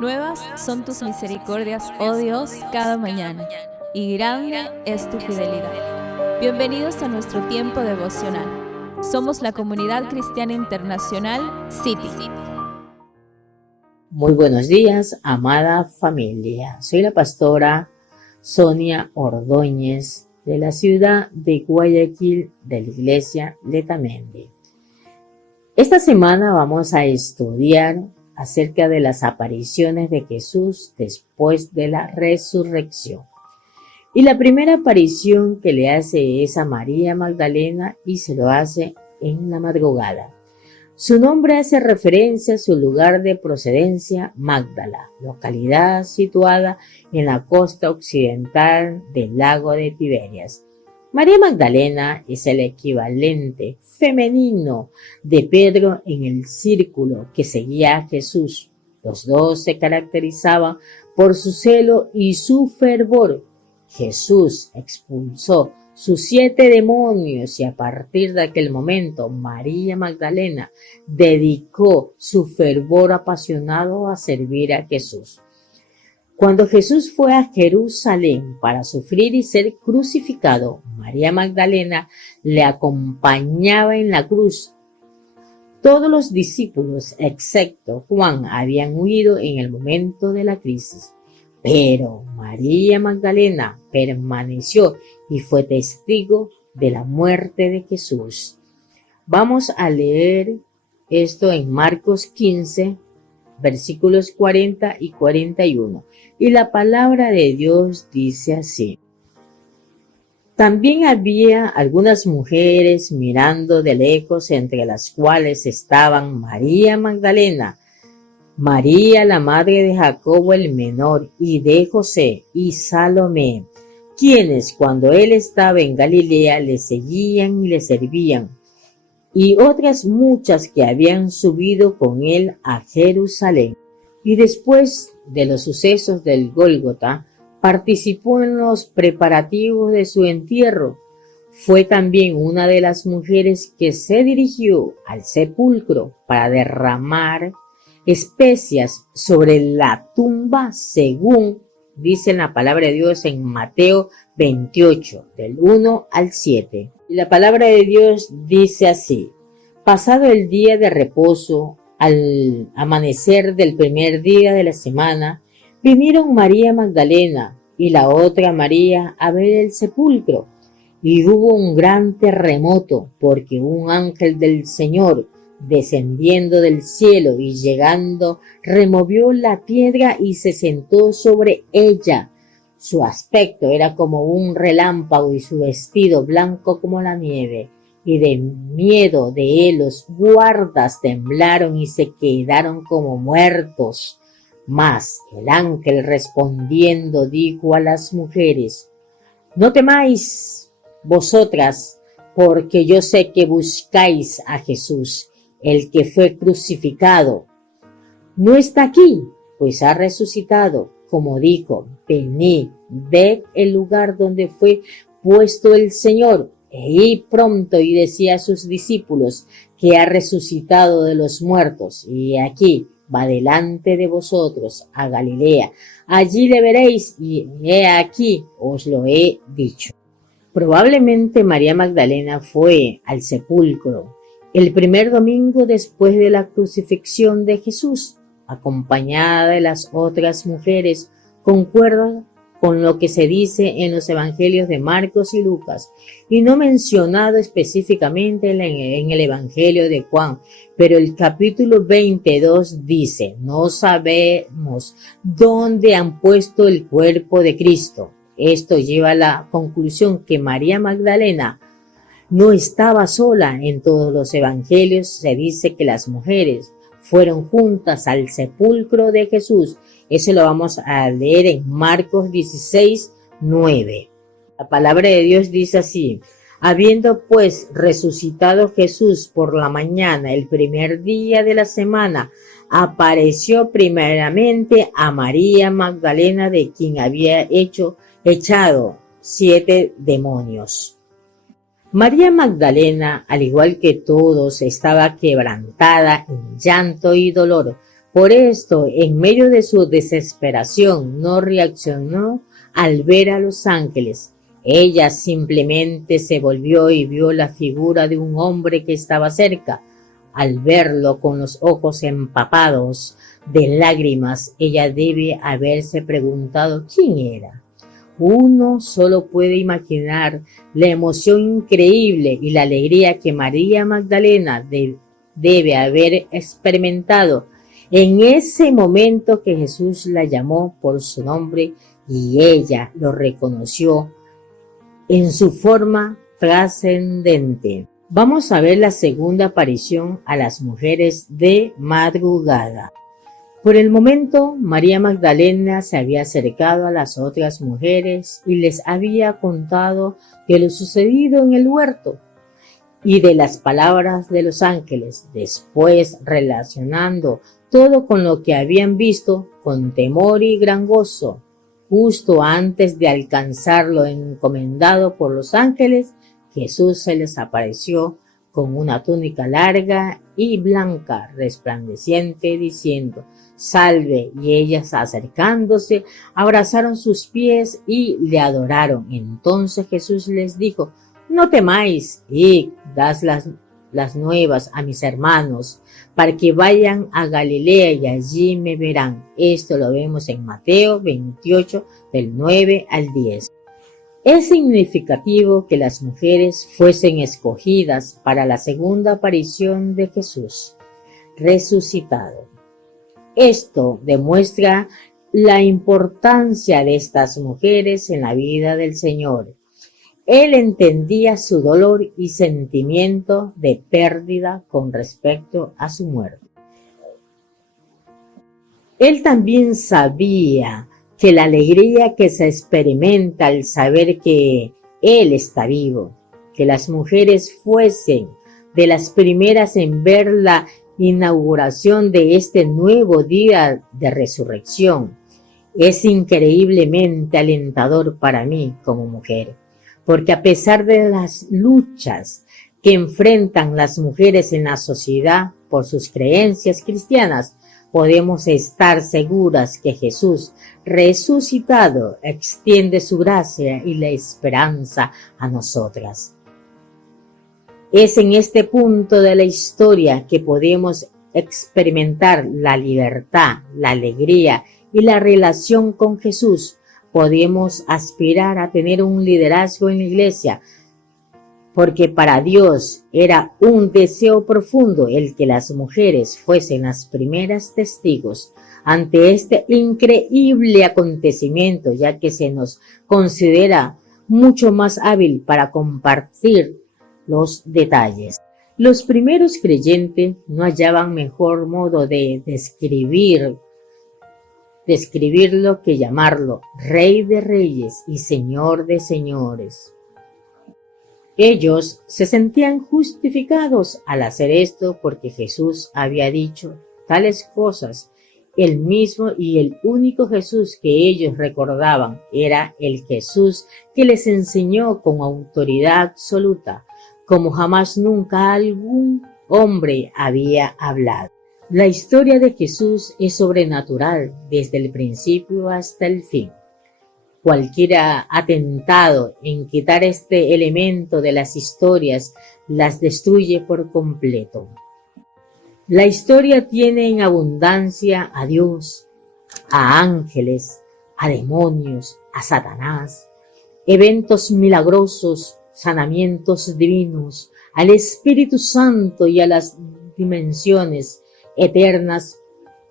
Nuevas son tus misericordias, oh Dios, cada mañana, y grande es tu fidelidad. Bienvenidos a nuestro tiempo devocional. Somos la Comunidad Cristiana Internacional City. Muy buenos días, amada familia. Soy la pastora Sonia Ordóñez de la ciudad de Guayaquil, de la iglesia Letamendi. Esta semana vamos a estudiar acerca de las apariciones de Jesús después de la resurrección. Y la primera aparición que le hace es a María Magdalena y se lo hace en la madrugada. Su nombre hace referencia a su lugar de procedencia, Magdala, localidad situada en la costa occidental del lago de Tiberias. María Magdalena es el equivalente femenino de Pedro en el círculo que seguía a Jesús. Los dos se caracterizaban por su celo y su fervor. Jesús expulsó sus 7 demonios y a partir de aquel momento María Magdalena dedicó su fervor apasionado a servir a Jesús. Cuando Jesús fue a Jerusalén para sufrir y ser crucificado, María Magdalena le acompañaba en la cruz. Todos los discípulos, excepto Juan, habían huido en el momento de la crisis. Pero María Magdalena permaneció y fue testigo de la muerte de Jesús. Vamos a leer esto en Marcos 15, versículos 40 y 41. Y la palabra de Dios dice así. También había algunas mujeres mirando de lejos, entre las cuales estaban María Magdalena, María la madre de Jacobo el menor y de José y Salomé, quienes cuando él estaba en Galilea le seguían y le servían, y otras muchas que habían subido con él a Jerusalén. Y después de los sucesos del Gólgota, participó en los preparativos de su entierro. Fue también una de las mujeres que se dirigió al sepulcro para derramar especias sobre la tumba, según dice la palabra de Dios en Mateo 28, del 1 al 7. Y la palabra de Dios dice así: pasado el día de reposo, al amanecer del primer día de la semana, vinieron María Magdalena y la otra María a ver el sepulcro. Y hubo un gran terremoto, porque un ángel del Señor, descendiendo del cielo y llegando, removió la piedra y se sentó sobre ella. Su aspecto era como un relámpago y su vestido blanco como la nieve. Y de miedo de él los guardas temblaron y se quedaron como muertos. Mas el ángel respondiendo dijo a las mujeres: no temáis vosotras, porque yo sé que buscáis a Jesús, el que fue crucificado. No está aquí, pues ha resucitado, como dijo. Venid, ved el lugar donde fue puesto el Señor, e id pronto y decid a sus discípulos que ha resucitado de los muertos, y aquí va delante de vosotros a Galilea. Allí le veréis, y he aquí os lo he dicho. Probablemente María Magdalena fue al sepulcro el primer domingo después de la crucifixión de Jesús, acompañada de las otras mujeres. Concuerda con lo que se dice en los evangelios de Marcos y Lucas, y no mencionado específicamente en el evangelio de Juan, pero el capítulo 22 dice: no sabemos dónde han puesto el cuerpo de Cristo. Esto lleva a la conclusión que María Magdalena no estaba sola. En todos los evangelios se dice que las mujeres fueron juntas al sepulcro de Jesús. Eso lo vamos a leer en Marcos 16, 9. La palabra de Dios dice así: habiendo pues resucitado Jesús por la mañana, el primer día de la semana, apareció primeramente a María Magdalena, de quien había echado 7 demonios. María Magdalena, al igual que todos, estaba quebrantada en llanto y dolor, Por esto, en medio de su desesperación, no reaccionó al ver a los ángeles. Ella simplemente se volvió y vio la figura de un hombre que estaba cerca. Al verlo con los ojos empapados de lágrimas, ella debe haberse preguntado quién era. Uno solo puede imaginar la emoción increíble y la alegría que María Magdalena debe haber experimentado en ese momento que Jesús la llamó por su nombre y ella lo reconoció en su forma trascendente. Vamos a ver la segunda aparición a las mujeres de madrugada. Por el momento, María Magdalena se había acercado a las otras mujeres y les había contado de lo sucedido en el huerto y de las palabras de los ángeles. Después, relacionando todo con lo que habían visto, con temor y gran gozo, justo antes de alcanzar lo encomendado por los ángeles, Jesús se les apareció con una túnica larga y blanca, resplandeciente, diciendo: «Salve», y ellas, acercándose, abrazaron sus pies y le adoraron. Entonces Jesús les dijo: «No temáis, id, dad las nuevas a mis hermanos, para que vayan a Galilea y allí me verán». Esto lo vemos en Mateo 28, del 9 al 10. Es significativo que las mujeres fuesen escogidas para la segunda aparición de Jesús resucitado. Esto demuestra la importancia de estas mujeres en la vida del Señor. Él entendía su dolor y sentimiento de pérdida con respecto a su muerte. Él también sabía que la alegría que se experimenta al saber que Él está vivo, que las mujeres fuesen de las primeras en ver la inauguración de este nuevo día de resurrección, es increíblemente alentador para mí como mujer, porque a pesar de las luchas que enfrentan las mujeres en la sociedad por sus creencias cristianas, podemos estar seguras que Jesús resucitado extiende su gracia y la esperanza a nosotras. Es en este punto de la historia que podemos experimentar la libertad, la alegría y la relación con Jesús. Podemos aspirar a tener un liderazgo en la iglesia, porque para Dios era un deseo profundo el que las mujeres fuesen las primeras testigos ante este increíble acontecimiento, ya que se nos considera mucho más hábil para compartir los detalles. Los primeros creyentes no hallaban mejor modo de describirlo que llamarlo Rey de Reyes y Señor de Señores. Ellos se sentían justificados al hacer esto porque Jesús había dicho tales cosas. El mismo y el único Jesús que ellos recordaban era el Jesús que les enseñó con autoridad absoluta, como jamás nunca algún hombre había hablado. La historia de Jesús es sobrenatural desde el principio hasta el fin. Cualquier atentado en quitar este elemento de las historias las destruye por completo. La historia tiene en abundancia a Dios, a ángeles, a demonios, a Satanás, eventos milagrosos, sanamientos divinos, al Espíritu Santo y a las dimensiones eternas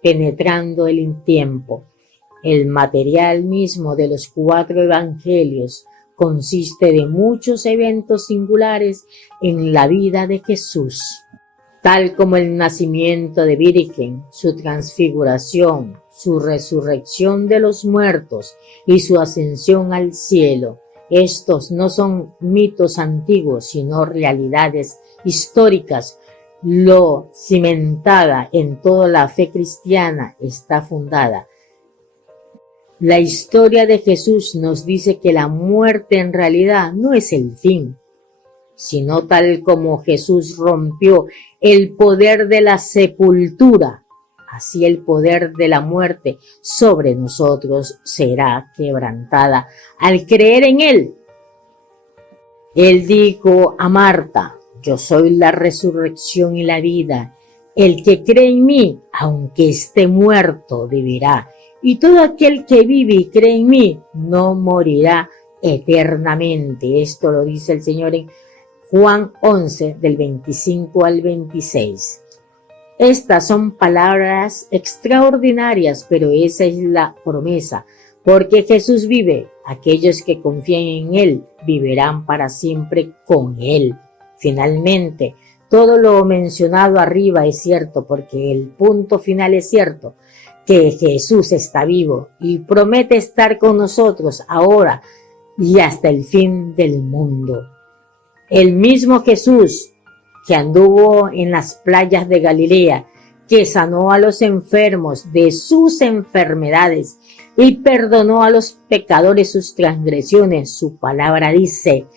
penetrando el tiempo. El material mismo de los 4 evangelios consiste de muchos eventos singulares en la vida de Jesús, tal como el nacimiento de Virgen, su transfiguración, su resurrección de los muertos y su ascensión al cielo. Estos no son mitos antiguos, sino realidades históricas. Lo cimentada en toda la fe cristiana está fundada. La historia de Jesús nos dice que la muerte en realidad no es el fin, sino tal como Jesús rompió el poder de la sepultura, así el poder de la muerte sobre nosotros será quebrantada al creer en Él. Él dijo a Marta: yo soy la resurrección y la vida. El que cree en mí, aunque esté muerto, vivirá. Y todo aquel que vive y cree en mí, no morirá eternamente. Esto lo dice el Señor en Juan 11, del 25 al 26. Estas son palabras extraordinarias, pero esa es la promesa. Porque Jesús vive, aquellos que confían en Él vivirán para siempre con Él. Finalmente, todo lo mencionado arriba es cierto, porque el punto final es cierto, que Jesús está vivo y promete estar con nosotros ahora y hasta el fin del mundo. El mismo Jesús que anduvo en las playas de Galilea, que sanó a los enfermos de sus enfermedades y perdonó a los pecadores sus transgresiones, su palabra dice: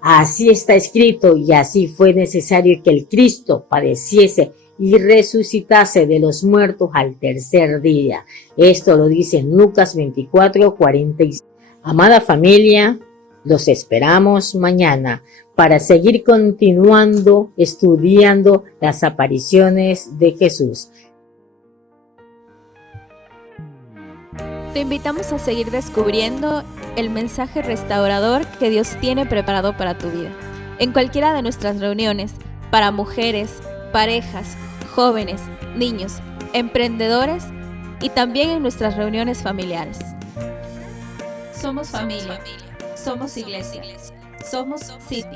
así está escrito y así fue necesario que el Cristo padeciese y resucitase de los muertos al tercer día. Esto lo dice en Lucas 24, 46. Amada familia, los esperamos mañana para seguir continuando estudiando las apariciones de Jesús. Te invitamos a seguir descubriendo el mensaje restaurador que Dios tiene preparado para tu vida. En cualquiera de nuestras reuniones, para mujeres, parejas, jóvenes, niños, emprendedores y también en nuestras reuniones familiares. Somos familia, somos iglesia, somos City.